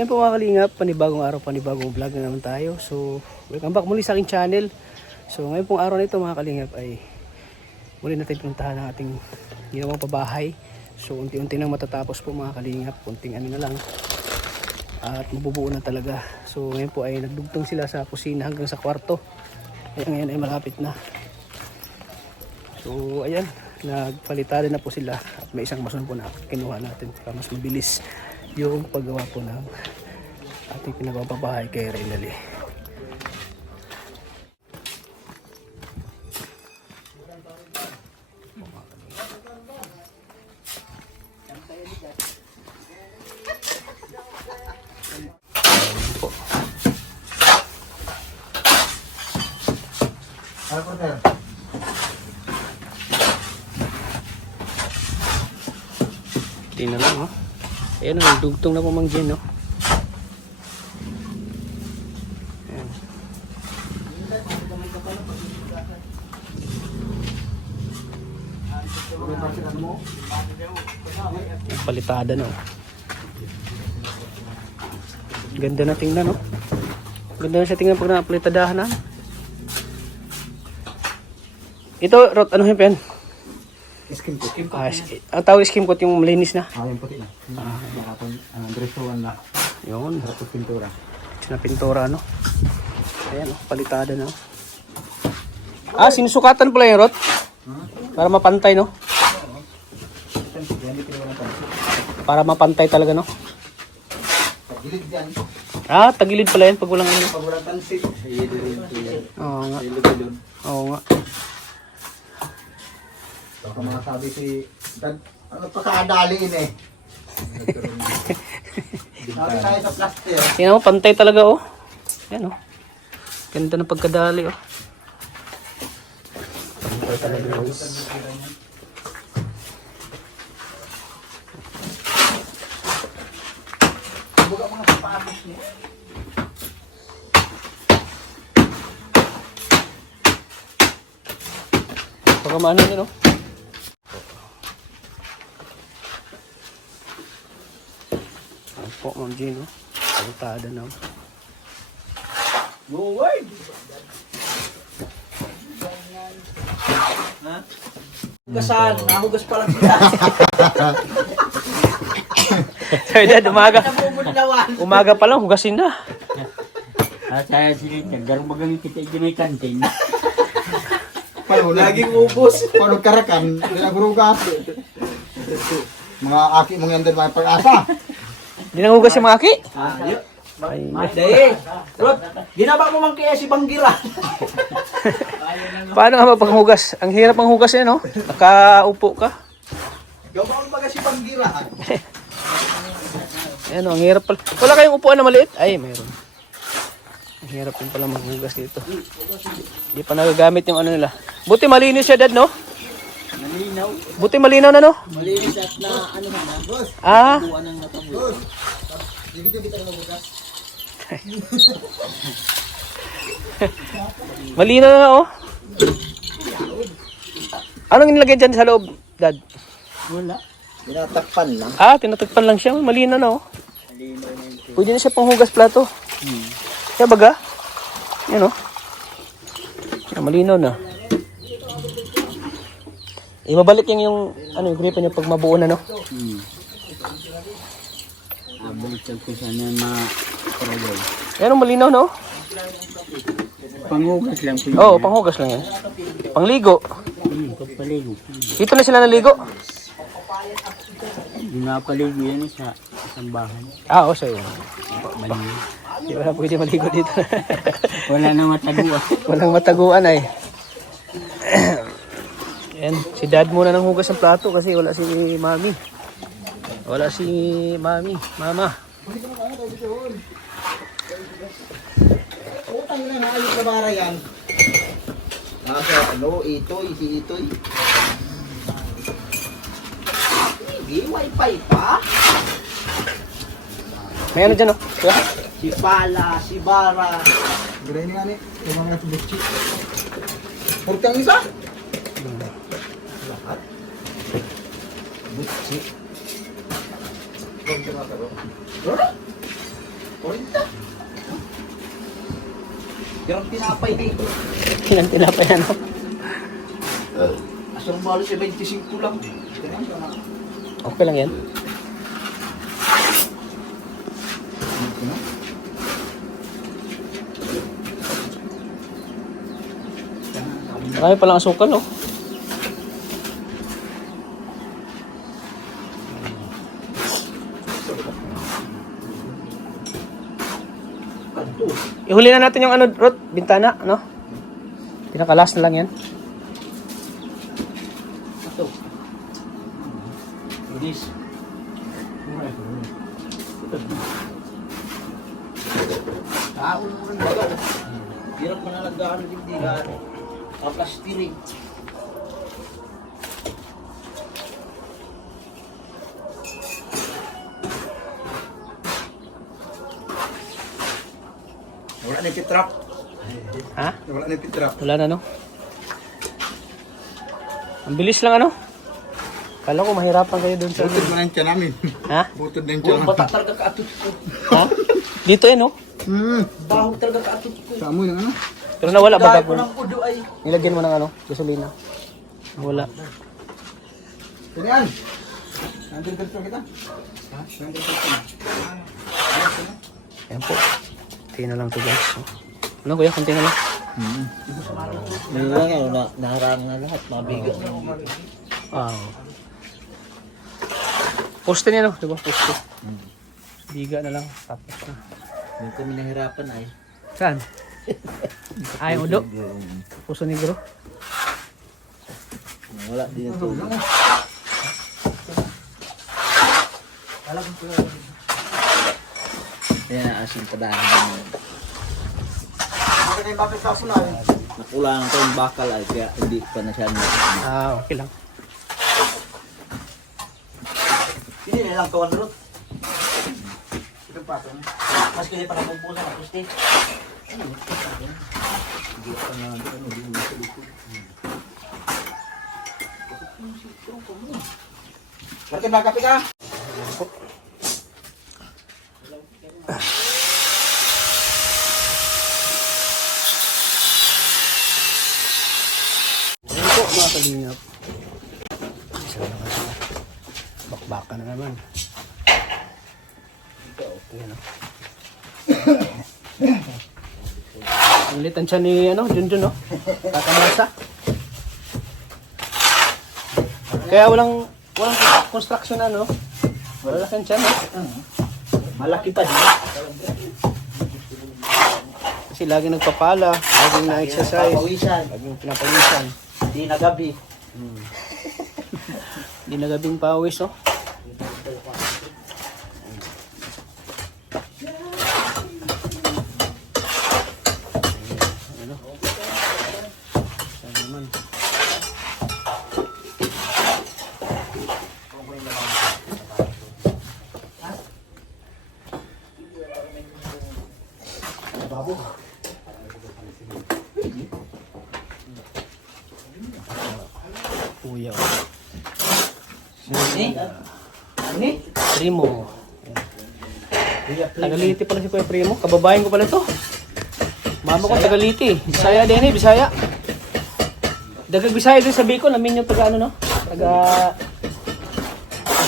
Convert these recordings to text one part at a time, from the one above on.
ayun po mga kalingap, panibagong araw, panibagong vlog na naman tayo. So, welcome back muli sa aking channel. So, ngayon pong araw na ito mga kalingap ay muli natin pinuntahan ang ating ginawang pabahay. So, unti-unti nang matatapos po mga kalingap, kunting ano na lang. At mabubuo na talaga. So, ngayon po ay nagdugtong sila sa kusina hanggang sa kwarto. Kaya ngayon ay malapit na. So, ayan, nagpalitan na po sila at may isang mason po na kinuha natin para mas mabilis yung paggawa po ng ating pinagawang pabahay kay Raynali. Tingnan lang, oh. Ayan, nagdugtong na po Mang Jen, no? Ayan. Palitada, no? Ganda na tingnan, no? Ganda na siya tingnan pag napalitadahan, na. Ito, Rot, ano yung pen? Skim coat. Ang tawag skim coat yung malinis na. Yung puti na. Dresuan na. Yun. Tapos pintura. Pintura, no? Ayan, oh, palitada na. Sinusukatan pala yung Rot. Para mapantay, no? Para mapantay talaga, no? Tagilid yan. Tagilid pala yan pag walang ano. Pag walang tansi. Oo nga. Oo nga. Baka mga sabi si Dad, ano pa kaadaliin eh. Sabi tayo sa plaster. Tingnan mo, pantay talaga, oh. Yan, oh. Ganda ng pagkadali, oh. Pantay talaga, guys. Buka mga sapatos niya. Baka maano nyo, no? Ayan po, Ma'am Gino. Palitada na. No word! Ha? Hugasan, nahugas pa lang sila. Sorry, Dad, umaga pa lang, hugasin na. Saya sini garang bagang kita ginay kantin. Paano, laging ubos. Paano karakan, nagrugas. Mga aki mong yan din mga pag-asa. Hindi nang hugas yung mga aki. Ay, dahil. Rod, ginaba mo man kaya si Banggira. Paano nga ba panghugas? Ang hirap ang hugas yan, no? Nakaupo ka. Gawa mo baga si Banggira. Ayan, ang hirap pala. Wala kayong upuan na maliit? Ay, mayroon. Ang hirap din pala maghugas dito. Hindi pa nagagamit yung ano nila. Buti malinis siya, Dad, no? Malinaw. Buti malinaw na, no? Malinis at na ano man, boss. Buwan ng natabuo. Malinaw na, oh. Anong nilagay dyan sa loob, Dad? Wala. Tinatakpan lang. Tinatagpan lang siya. Malinaw na, oh. Malinaw na yun. Pwede na siya panghugas plato. Siya baga? Yan, oh. Malinaw na. Mabalik yung ano, yung gripa niya pag mabuo na, no? Balik ko sana ma-tragay. Yan, malinaw, no? Panghugas lang po yun. Oo, panghugas lang yan. Pangligo. Pagpaligo. Dito na sila naligo. Ginapaligo yan sa sambahan. Oo, sa'yo. Maligo. Di ba na pwede maligo dito? Wala nang mataguan. Walang mataguan ay. Yan, si Dad muna nang hugas ng plato kasi wala si Mami. Wala si Mami, Mama. Utang na ayos na bara yan. Nasa ano, Itoy, si Itoy. Hindi, wifi pa. May ano dyan, oh. Kuya? Si Pala, si Bara. Girahin nga ni, kung mga butchi. Purtang isa? Lahat? Butchi. Yung tinapay dito. Ilang tinapay ano? Asang balo siya 25 lang. Okay lang yan. Marami palang asukal, no? Ihuli na natin yung ano, Rod, bintana, no? Pinakalas na lang yan. Ito. This. Taon mo rin baga. Hirap mo na nag-ano din dila. Kaplastirin. Wala na yung pitrap. Ha? Wala na yung pitrap. Wala na, no? Ang bilis lang, ano? Kala ko mahirapan kayo dun sa... Butod mo na yung tiyan namin. Ha? Butod na yung Puro tiyan bata namin. talaga kaatut ko. Ha? Dito eh, no? Baho talaga kaatut ko. Sa amoy ng ano? Pero nawala ba Dahil ko bago? ng udo ay. Nilagyan mo ng ano? Gasolina. Nawala. Ganyan. Nandun ka kita. Ha? Nandun ka kita. Ayan po. Kunti na lang to, guys. Ano, kuya? Kunti na lang. Hindi lang yun, naharang na lahat, mabigat na. Wow. Poste niya, no? Diba? Poste. Biga na lang. Tapos na. Yung kami nahirapan ay. Saan? Ay, udo. Puso negro. Wala din yung tulong. Kaya na asin pa dahil. Bakit yung bakit sa sunay? Nakulangan ko yung bakal ay kaya hindi pa na siya Okay lang. Hindi na lang kawan ron. Ito pa ito. Mas kaya pa nakumpusan na pusti. Bakit magkapi ka? Ayan po, mga kalingap. Isa na naman siya. Bakbaka na naman. Ayan, oh. Ang litan siya ni, ano, Junjun, no? Kakamasa. Kaya walang construction, ano? Wala kang siya, no? Malaki pa din. Kasi lagi nagpapala, laging na-exercise, Pawisan. laging pinapawisan. Hindi na gabi. Hindi na gabing pawis, no? Ano? Saan naman? Kuya. Ni? Ni? Primo. Tagaliti pala si Kuya Primo. Kababayan ko pala to. Mama ko Tagaliti. Bisaya din eh, Bisaya. Dagang Bisaya din sa Bicol. Namin yung taga ano, no? Taga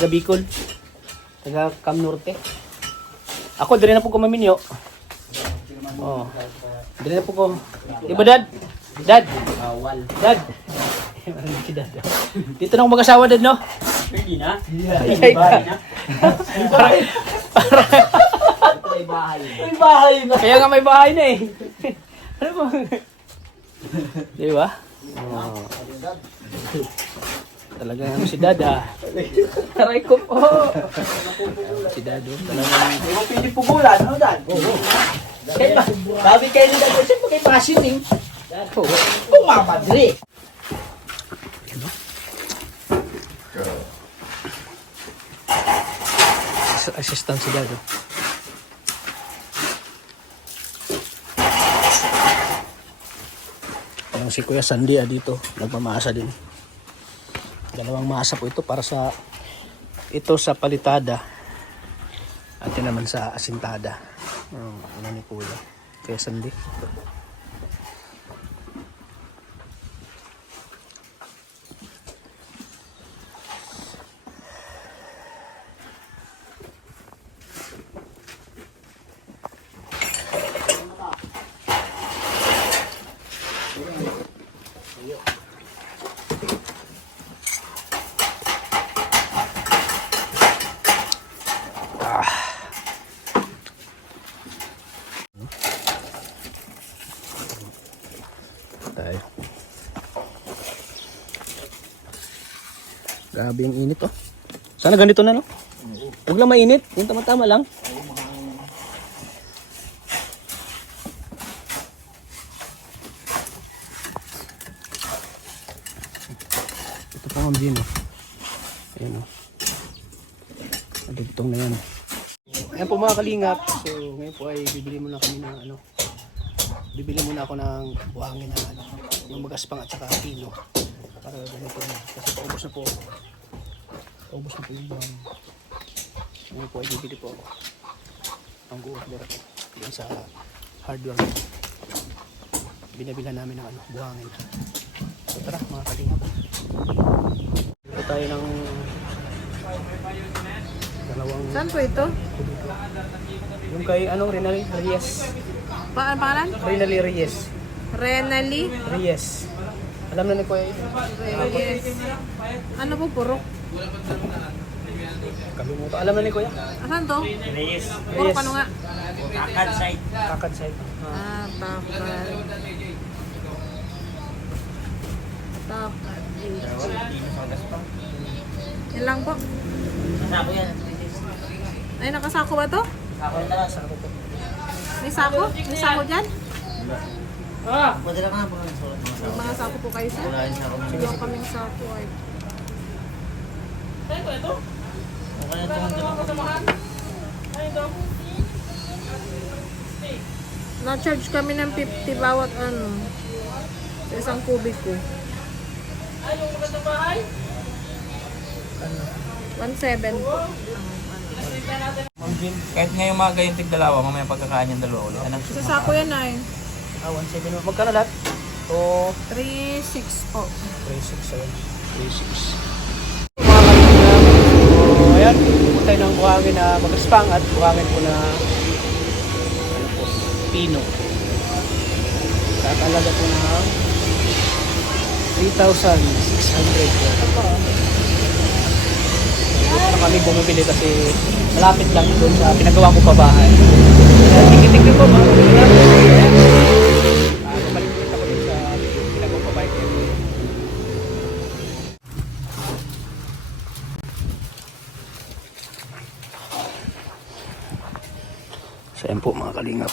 Bicol. Taga Cam Norte. Ako, dali na po ko maminyo. Oh. Dali na po ko. Di ba, Dad? Dad? Awal. Dad? Marinig si Dad. Dito na ako mag-asawa, Dad, no? Hindi na? Ay, Bahay na? Ito ay bahay. May bahay na. Kaya nga may bahay na eh. Ano ba? Di ba? Oh. Talaga naman si Dad, ah. Taray ko po. Si Dad, oh. Talagang... Hindi mo pili pugulan, ano Dan? Oo. Kaya sabi kayo ni Dan, siyempre kayo passion eh. Pumapadre. Assistant si Dad, oh. Yung si Kuya Sandy, dito. Nagmamasa din. Dalawang masa po ito para sa... Ito sa palitada. At yun naman sa asintada. Ano ni Kuya. Kaya sandi. Tayo. Grabe yung init oh. Sana ganito na no? Huwag lang mainit. Yung tama-tama lang. Ito po ang din oh. Ayan oh. Adugtong na yan. Ayan po mga kalingap. So ngayon po ay bibili muna kami ng ano. Bibili muna ako ng buhangin ng ano. Yung magaspang at saka pino. Para ganito na. Kasi paubos na po. Paubos na po yung buhangin. Ngayon po ay bibili po ako. Ang go-order ako. Diyan sa hardware. Binabilhan namin ng ano, buhangin. So tara mga kalingap. Ito tayo ng dalawang Saan po ito? yung kay ano Renali Reyes. Ano pangalan? Renali Reyes. Renali Reyes. Alam na ni Kuya ito. Reyes. Ano po purok? Kalimutan. Alam na ni Kuya. Asan to? Reyes. Purok ano nga? Kakad side. Kakad side. Bakal. Bakal. Yan lang po. Sako yan. Ay, nakasako ba to? Sako yan talaga. Sako po. May sako? May sako dyan? Madala ka na po. May mga sako po kayo sir? Wala yung sako. Yung kaming sako ay. Okay na ito. Na-charge kami ng 50 bawat ano. Sa isang kubiko. Ay, yung magandang bahay? 1.7 po. Kahit ngayong umaga yung tig-dalawa, mamaya pagkakain yung dalawa ulit. Anong Sa sako yan ay. 1.7. Magkano lahat? So, 3.6 po. 3.6. 3.6. Mga kalingap. So, ayan. Pupunta tayo ng buhangin na magaspang at buhangin po na ano po, pino. Kakalaga po ng 3,600. Dito na kami bumibili kasi malapit lang doon sa pinagawa ko pa bahay. Tingin-tingin po mga kalingap. Bumalik ako doon sa pinagawa ko pa bahay. So yan po mga kalingap.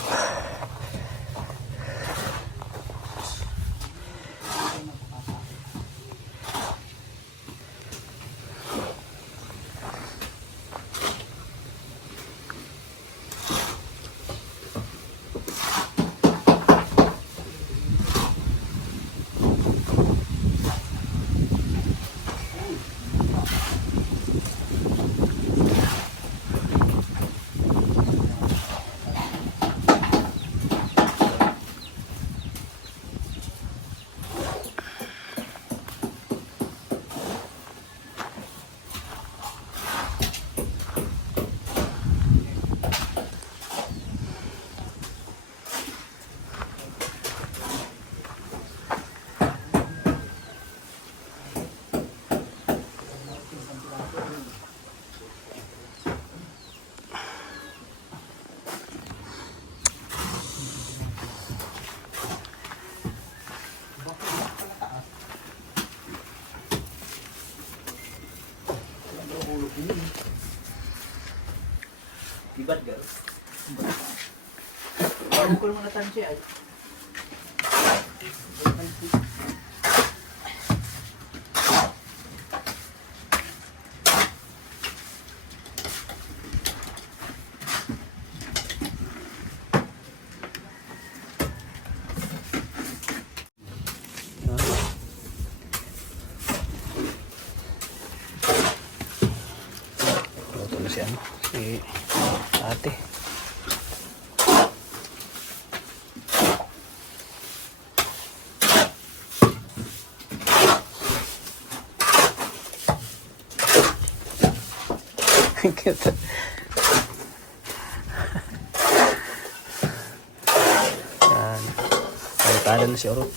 Ibat girl. Bukol mo na tansya ay. Ito na si ano, si Kalahati. Cute. Yan. Palitada na si Orot.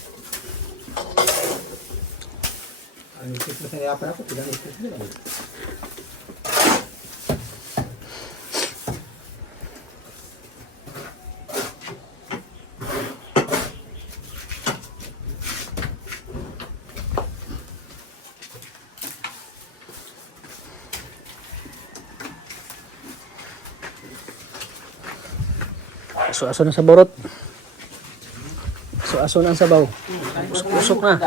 Ang isip mo sa yapan ako, pinag-isip nila. Aso-aso na sa borot. Aso-aso na ang sabaw. Usok na.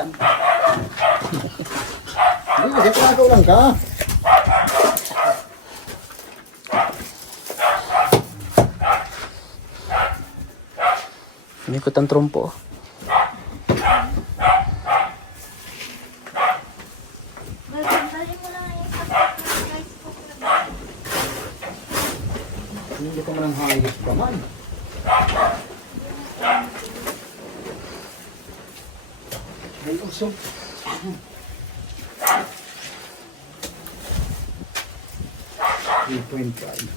Hindi, nagkakaw lang ka. Umikot ang trompo. Hindi ko man ang hayop ka man. May usok. 3.5.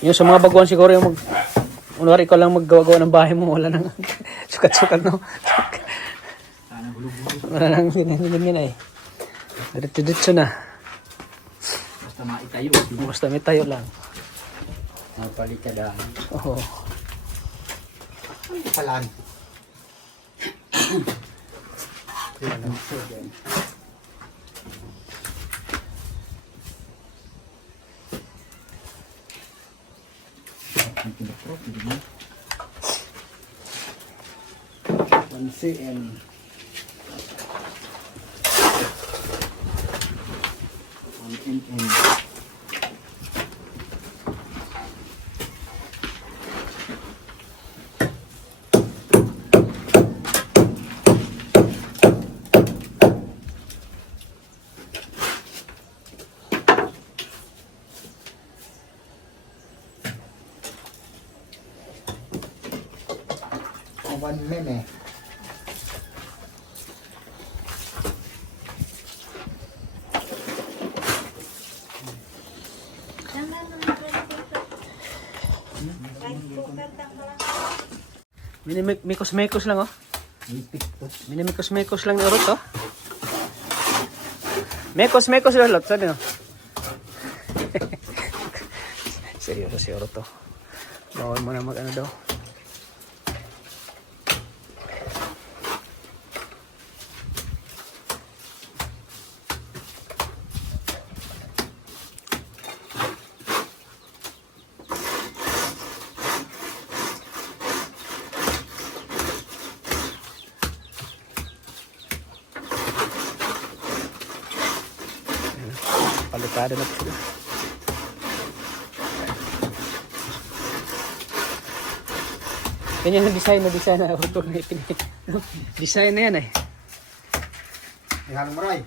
Yung sa mga baguhan siguro yung unwari ikaw lang maggawa-gawa ng bahay mo, wala nang sukat-sukat, no? Wala nang ganyan eh. Diretso na. Basta maitayo. Basta may tayo lang. Napalitadahan. Oo. Ano palan? cm. One meme. Minimikos-mekos lang, oh. Minimikos-mekos lang ni Orot, oh. Mekos-mekos lang, Lot. Saan yun? Seryoso si Orot, oh. Bawal mo na mag-ano daw. Palitada na po sila. Ganyan ang design na design na yan eh. Ihalong maray.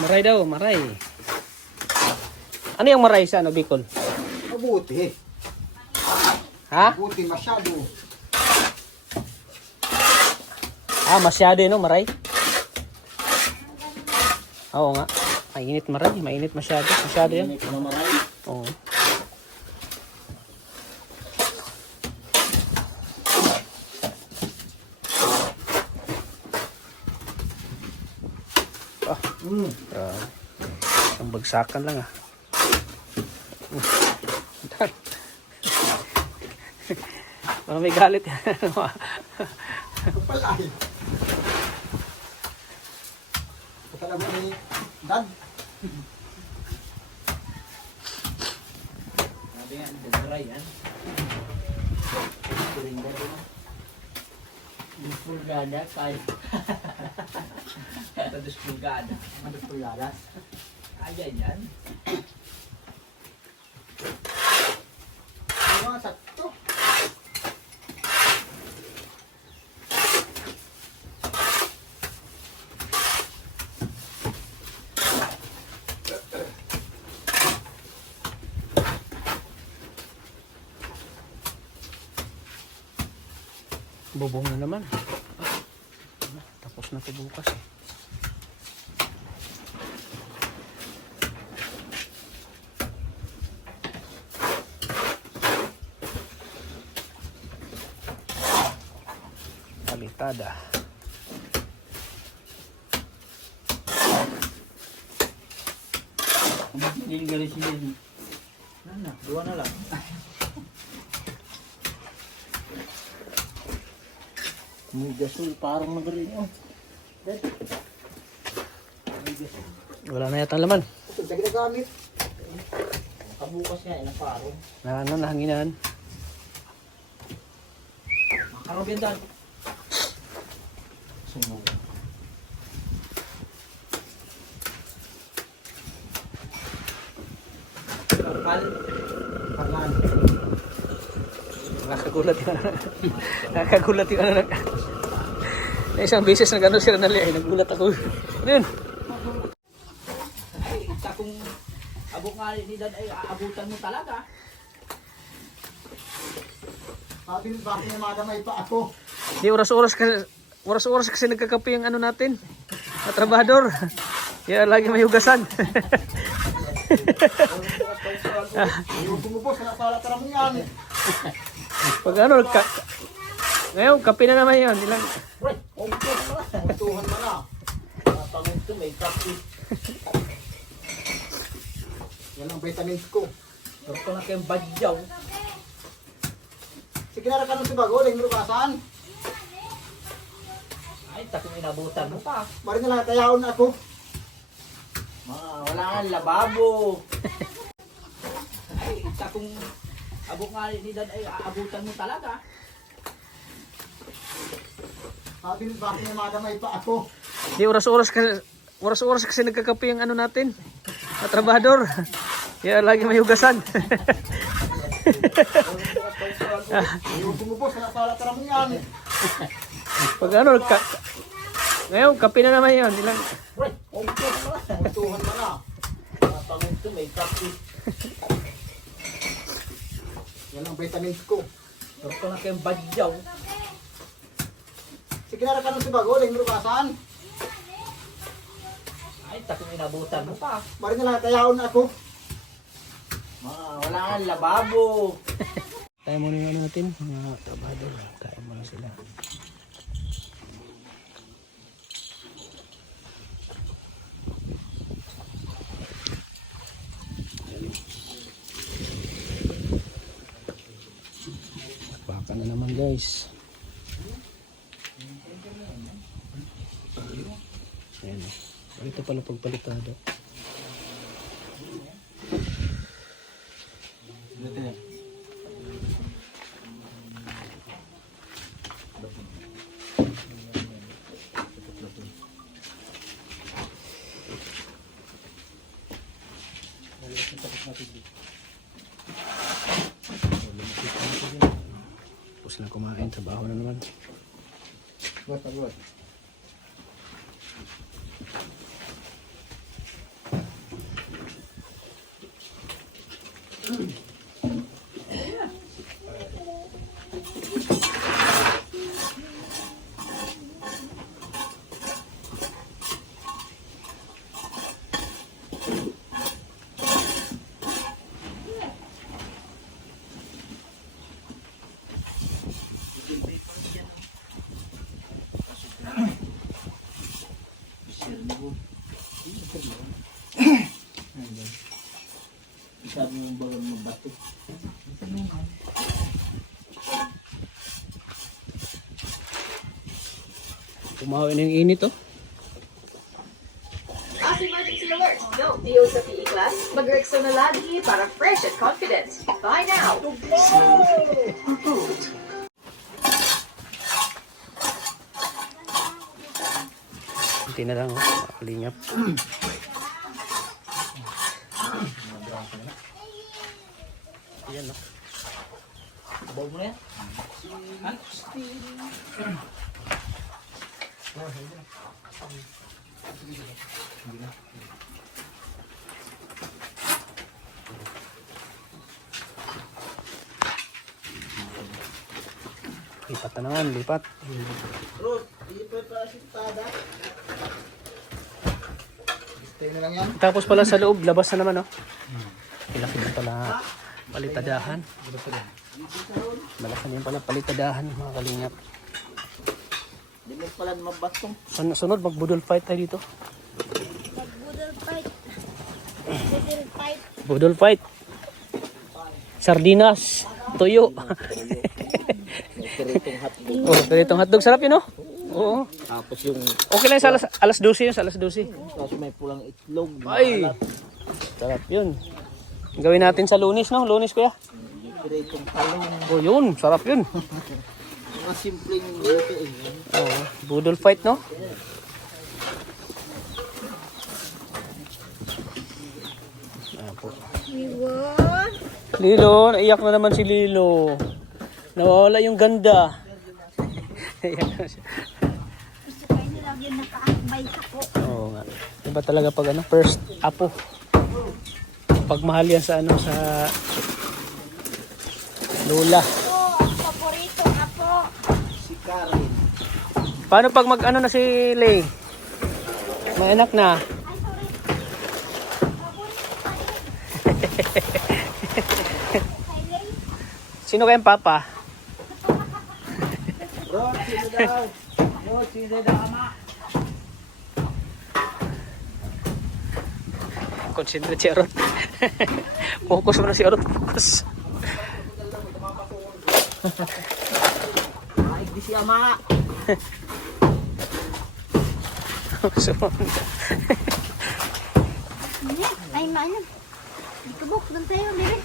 Maray daw, maray. Ano yung maray sa ano, Bicol? Mabuti. Ha? Mabuti masyado. Ah, masyado yun, no, maray? Oo nga. Mainit maray. Mainit masyado. Masyado yan. Oo. Ah. Ang bagsakan lang ah. Parang may galit yan. Kapalay. Kala mo ni Dad. Sabi nga, dry yan. Sirinda din. Dispulgada, kahit Ito dispulgada. Ano puladas? Ayan yan. Mga sakto. Bubong na naman. Tapos na ito bukas eh. Palitada. hindi galing siya. Ano, duwa na lang. May gasol, parang magaling. Oh. Wala na yata ang laman. Ito, sa ginagamit. Kabukas nga, ilang paro. Nahanginan. Makarog yan dahil. Sumong. Kapal. Pangan. Nakakagulat yung ano. Nakakagulat yung ano. Na isang beses na gano'n sila nali ay nagulat ako. Ano yun? Ay, kung abok nga ni Dad ay aabutan mo talaga. Sabi ni bakit na madamay pa ako. Di oras-oras kasi nagkakape yung ano natin. Na trabador. Kaya lagi may hugasan. Yung bumubos, nakasala ka naman yan. Pag ano, ngayon, kape na naman yun. Ilang, Tuhan mo na. Pagod to, may kape. Yan ang vitamins ko. Ito na kayong badyaw. Sige na ka si Bago, lang lukasan. Ay, takong inabutan mo pa. Bari na lang, tayaon na ako. Wala nga lababo. Ay, takong abok nga ni Dad ay aabutan mo talaga. Sabi ni bakit na madamay pa ako. di oras-oras kasi nagkakape yung ano natin. Na trabador. Kaya lagi may hugasan. Yung bumubos, nakasala ka naman yan. Pag ano, ngayon, kape na naman yun. Ilang, Tuhan mo na. Pagod to, may kape. Yan ang vitamins ko. Ito na kayong badyaw. Sige na ka si Bago, lang lukasan. Ay, takong inabutan mo pa. Bari na lang, tayaon na ako. Wala nga lababo. tayo muna yung ano natin, mga trabador. Kain muna sila. Baka na naman guys. Ayan o. Ito pala pagpalitado. Tapos na kumain, trabaho na naman. Buat. Sabi mo bagal mo bato. Kumain na yung init oh. Ah, si Martin Silver. No, Dio sa PE class, mag-Rexona na lagi para fresh at confident. Buy now. Hindi na lang, mga kalingap. Ayan, no? Bawa mo na yan. Lipat na naman, lipat. Stay na lang yan. Tapos pala sa loob, labas na naman, no? Malaki din pala palitadahan. Malaki din pala palitadahan, mga kalingap. Hindi mo pala mabatong. Sunod, magbudol fight tayo dito. Budol fight. Budol fight. Budol fight. Sardinas, tuyo. Piritong hotdog. Oh, ganitong hotdog, sarap yun, no? Oo. Tapos yung, Okay lang sa alas 12 yun, sa alas 12. tapos may pulang itlog. Ay! Sarap yun. Gawin natin sa Lunes, no? Lunes, kuya. Piritong talong. Oh, yun. Sarap yun. Mga simpleng luto eh. Oh, budol fight, no? Ayan po. Iwan. Lilo, naiyak na naman si Lilo. Nawawala yung ganda. Naiyak na siya. Gusto kayo nila yung nakaakbay ako. Oo nga. Iba talaga pag ano, first apo. Pag mahal yan sa ano, sa lola. Oh, paborito ako. Si Karen. Paano pag mag ano na si Lay? May anak na. Sino kayang papa? Bro, sino daw? Bro, sino daw ama? Concentrate si Arot. Focus mo na si Arot. Focus. Ay, di si ama. Ay, maano. Ikabok, doon tayo, Mary.